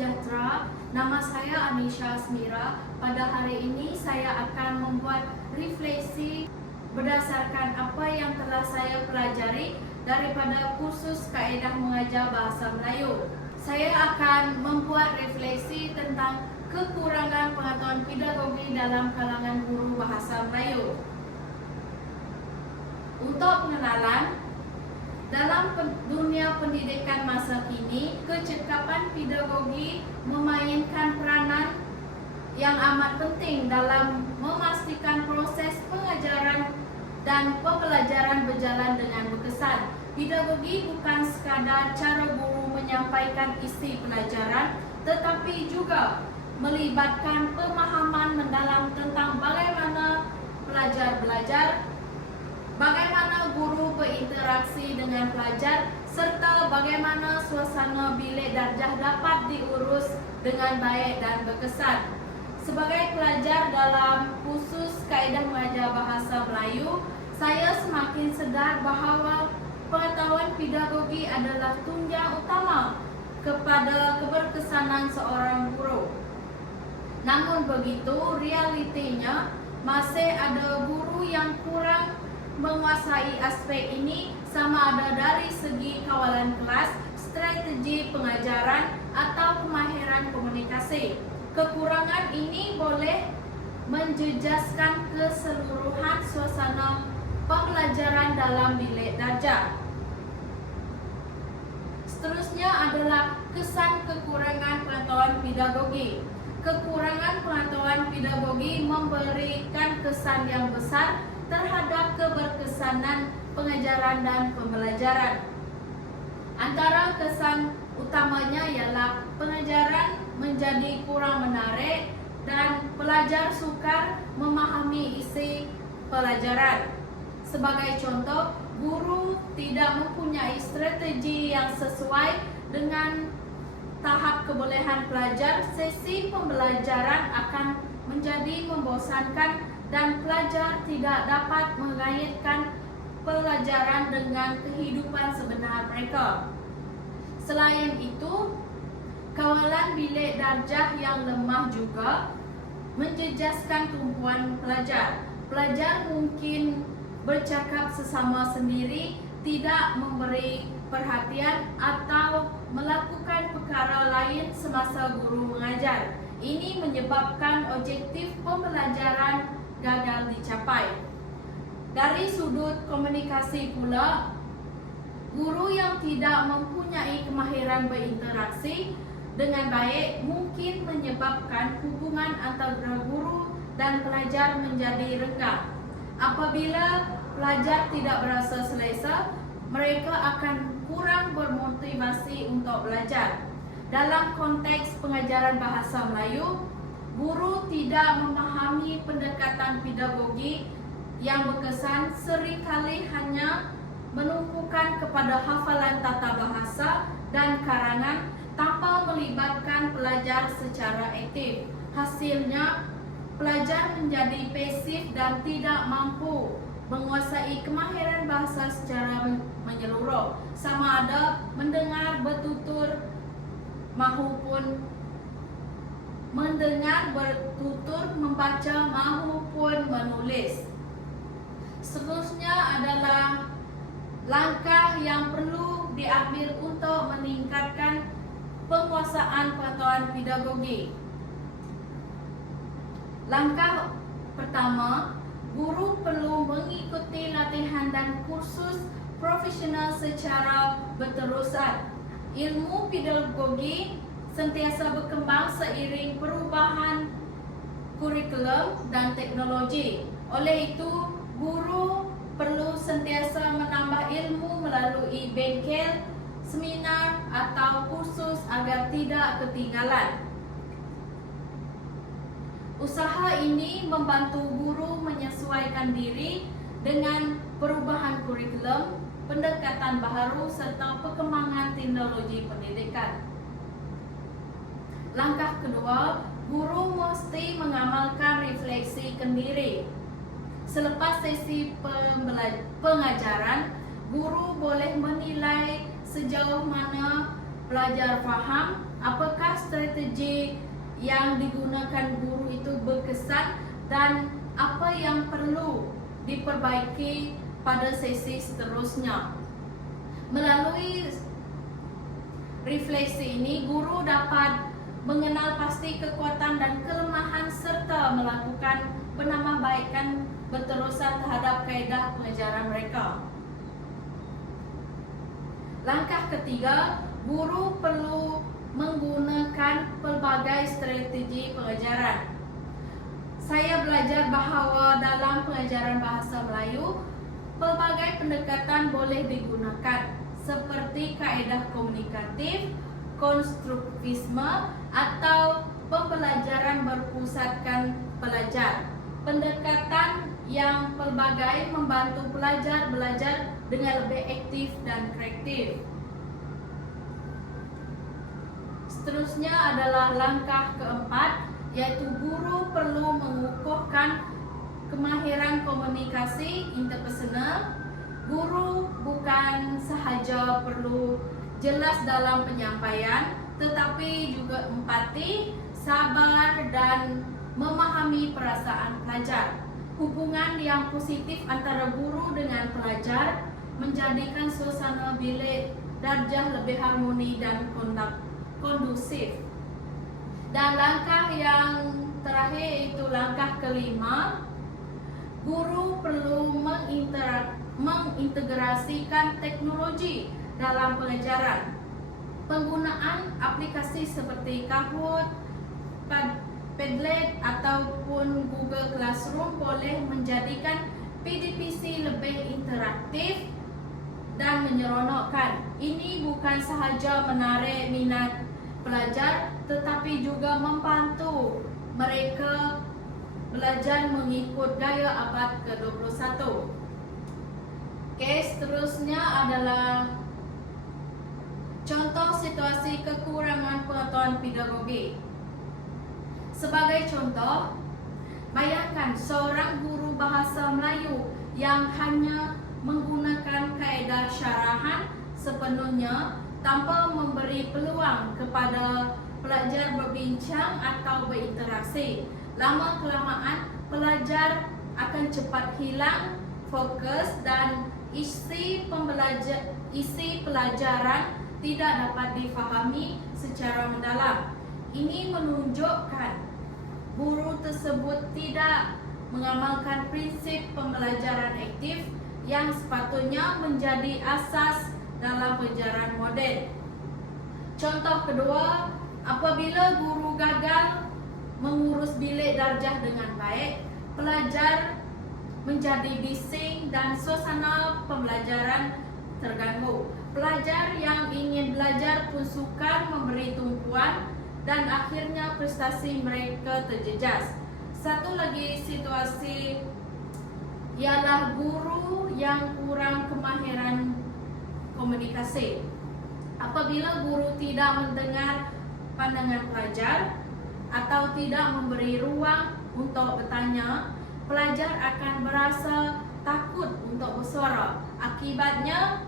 sejahtera, nama saya Anisha Asmira. Pada hari ini saya akan membuat refleksi berdasarkan apa yang telah saya pelajari daripada kursus Kaedah Mengajar Bahasa Melayu. Saya akan membuat refleksi tentang kekurangan pengetahuan pedagogi dalam kalangan guru bahasa Melayu. Untuk pengenalan, dalam dunia pendidikan masa kini, kecekapan pedagogi memainkan peranan yang amat penting dalam memastikan proses pengajaran dan pembelajaran berjalan dengan berkesan. Pedagogi bukan sekadar cara guru menyampaikan isi pelajaran, tetapi juga melibatkan pemahaman mendalam tentang bagaimana pelajar belajar, bagaimana guru berinteraksi dengan pelajar, serta bagaimana suasana bilik darjah dapat diurus dengan baik dan berkesan. Sebagai pelajar dalam kursus Kaedah Mengajar Bahasa Melayu, saya semakin sedar bahawa pengetahuan pedagogi adalah tunjang utama kepada keberkesanan seorang guru. Namun begitu, realitinya masih ada guru yang kurang menguasai aspek ini, sama ada dari segi kawalan kelas, strategi pengajaran atau kemahiran komunikasi. Kekurangan ini boleh menjejaskan keseluruhan suasana pembelajaran dalam bilik darjah. Seterusnya adalah kesan kekurangan pengetahuan pedagogi. Kekurangan pengetahuan pedagogi memberikan kesan yang besar terhadap keberkesanan pengajaran dan pembelajaran. Antara kesan utamanya ialah pengajaran menjadi kurang menarik dan pelajar sukar memahami isi pelajaran. Sebagai contoh, guru tidak mempunyai strategi yang sesuai dengan tahap kebolehan pelajar, sesi pembelajaran akan menjadi membosankan dan pelajar tidak dapat mengaitkan pelajaran dengan kehidupan sebenar mereka. Selain itu, kawalan bilik darjah yang lemah juga menjejaskan tumpuan pelajar. Pelajar mungkin bercakap sesama sendiri, tidak memberi perhatian atau melakukan perkara lain semasa guru mengajar. Ini menyebabkan objektif pembelajaran gagal dicapai. Dari sudut komunikasi pula, guru yang tidak mempunyai kemahiran berinteraksi dengan baik mungkin menyebabkan hubungan antara guru dan pelajar menjadi renggang. Apabila pelajar tidak berasa selesa, mereka akan kurang bermotivasi untuk belajar. Dalam konteks pengajaran bahasa Melayu, guru tidak memahami pendekatan pedagogi yang berkesan, seringkali hanya menumpukan kepada hafalan tata bahasa dan karangan tanpa melibatkan pelajar secara aktif. Hasilnya, pelajar menjadi pasif dan tidak mampu menguasai kemahiran bahasa secara menyeluruh, sama ada mendengar, bertutur membaca maupun menulis. Seterusnya adalah langkah yang perlu diambil untuk meningkatkan penguasaan pengetahuan pedagogi. Langkah pertama, guru perlu mengikuti latihan dan kursus profesional secara berterusan. Ilmu pedagogi sentiasa berkembang seiring perubahan kurikulum dan teknologi. Oleh itu, guru perlu sentiasa menambah ilmu melalui bengkel, seminar atau kursus agar tidak ketinggalan. Usaha ini membantu guru menyesuaikan diri dengan perubahan kurikulum, pendekatan baharu serta perkembangan teknologi pendidikan. Langkah kedua, guru mesti mengamalkan refleksi diri. Selepas sesi pengajaran, guru boleh menilai sejauh mana pelajar faham, apakah strategi yang digunakan guru itu berkesan dan apa yang perlu diperbaiki pada sesi seterusnya. Melalui refleksi ini, guru dapat mengenal pasti kekuatan dan kelemahan serta melakukan penambahbaikan berterusan terhadap kaedah pengajaran mereka. Langkah ketiga, guru perlu menggunakan pelbagai strategi pengajaran. Saya belajar bahawa dalam pengajaran bahasa Melayu, pelbagai pendekatan boleh digunakan seperti kaedah komunikatif, konstruktivisme atau pembelajaran berpusatkan pelajar. Pendekatan yang pelbagai membantu pelajar belajar dengan lebih aktif dan kreatif. Seterusnya adalah langkah keempat, yaitu guru perlu mengukuhkan kemahiran komunikasi interpersonal. Guru bukan sahaja perlu jelas dalam penyampaian, tetapi juga empati, sabar dan memahami perasaan pelajar. Hubungan yang positif antara guru dengan pelajar menjadikan suasana bilik darjah lebih harmoni dan kondusif. Dan langkah yang terakhir itu langkah kelima, guru perlu mengintegrasikan teknologi dalam pengajaran. Penggunaan aplikasi seperti Kahoot, Padlet ataupun Google Classroom boleh menjadikan PDPC lebih interaktif dan menyeronokkan. Ini bukan sahaja menarik minat pelajar, tetapi juga membantu mereka belajar mengikut gaya abad ke-21. Seterusnya adalah contoh situasi kekurangan pengetahuan pedagogi. Sebagai contoh, bayangkan seorang guru bahasa Melayu yang hanya menggunakan kaedah syarahan sepenuhnya tanpa memberi peluang kepada pelajar berbincang atau berinteraksi. Lama-kelamaan, pelajar akan cepat hilang fokus dan isi pelajaran tidak dapat difahami secara mendalam. Ini menunjukkan guru tersebut tidak mengamalkan prinsip pembelajaran aktif yang sepatutnya menjadi asas dalam pengajaran moden. Contoh kedua, apabila guru gagal mengurus bilik darjah dengan baik, pelajar menjadi bising dan suasana pembelajaran terganggu. Pelajar yang ingin belajar pun sukar memberi tumpuan dan akhirnya prestasi mereka terjejas. Satu lagi situasi ialah guru yang kurang kemahiran komunikasi. Apabila guru tidak mendengar pandangan pelajar atau tidak memberi ruang untuk bertanya, pelajar akan merasa takut untuk bersuara. Akibatnya,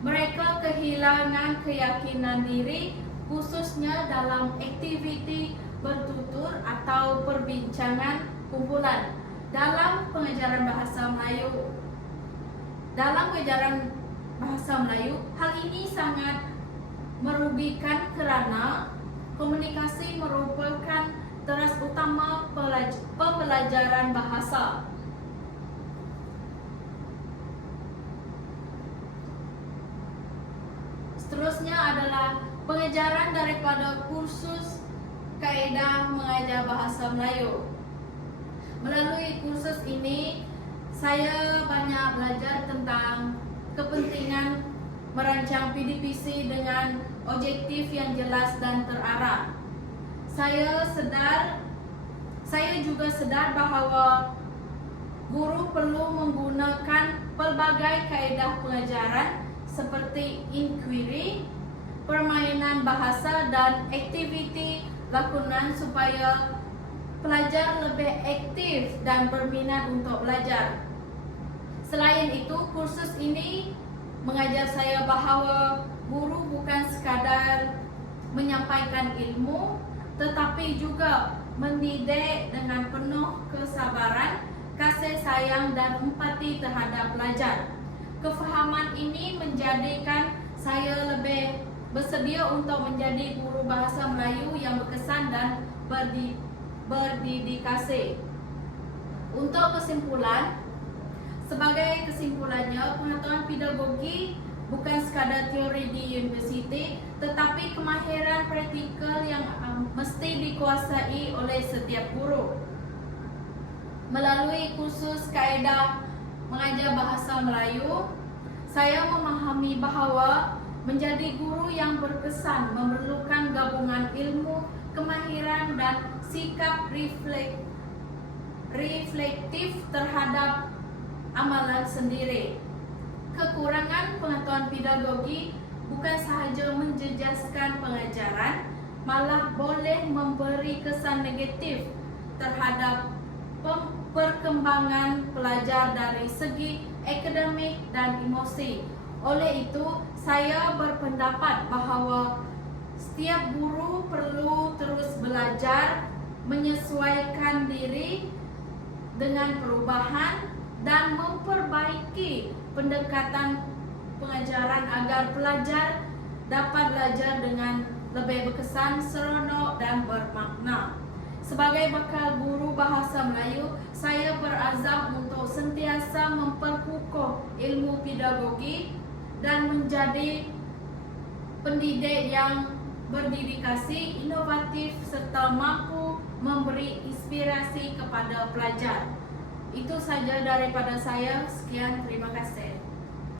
mereka kehilangan keyakinan diri, khususnya dalam aktiviti bertutur atau perbincangan kumpulan. Dalam pengajaran bahasa Melayu, hal ini sangat merugikan kerana komunikasi merupakan teras utama pembelajaran bahasa. Seterusnya adalah pengajaran daripada kursus kaedah mengajar bahasa Melayu. Melalui kursus ini, saya banyak belajar tentang kepentingan merancang PDPC dengan objektif yang jelas dan terarah. Saya juga sedar bahawa guru perlu menggunakan pelbagai kaedah pengajaran seperti inquiry, permainan bahasa dan aktiviti lakonan supaya pelajar lebih aktif dan berminat untuk belajar. Selain itu, kursus ini mengajar saya bahawa guru bukan sekadar menyampaikan ilmu, tetapi juga mendidik dengan penuh kesabaran, kasih sayang dan empati terhadap pelajar. Kefahaman ini menjadikan saya lebih bersedia untuk menjadi guru bahasa Melayu yang berkesan dan berdedikasi. Untuk kesimpulan, sebagai kesimpulannya, pengetahuan pedagogi bukan sekadar teori di universiti, tetapi kemahiran praktikal yang mesti dikuasai oleh setiap guru. Melalui kursus kaedah mengajar bahasa Melayu, saya memahami bahawa menjadi guru yang berkesan memerlukan gabungan ilmu, kemahiran dan sikap reflektif terhadap amalan sendiri. Kekurangan pengetahuan pedagogi bukan sahaja menjejaskan pengajaran, malah boleh memberi kesan negatif terhadap perkembangan pelajar dari segi akademik dan emosi. Oleh itu, saya berpendapat bahawa setiap guru perlu terus belajar, menyesuaikan diri dengan perubahan dan memperbaiki pendekatan pengajaran agar pelajar dapat belajar dengan lebih berkesan, seronok dan bermakna. Sebagai bakal guru bahasa Melayu, saya berazam untuk sentiasa memperkukuh ilmu pedagogi dan menjadi pendidik yang berdedikasi, inovatif serta mampu memberi inspirasi kepada pelajar. Itu saja daripada saya. Sekian, terima kasih.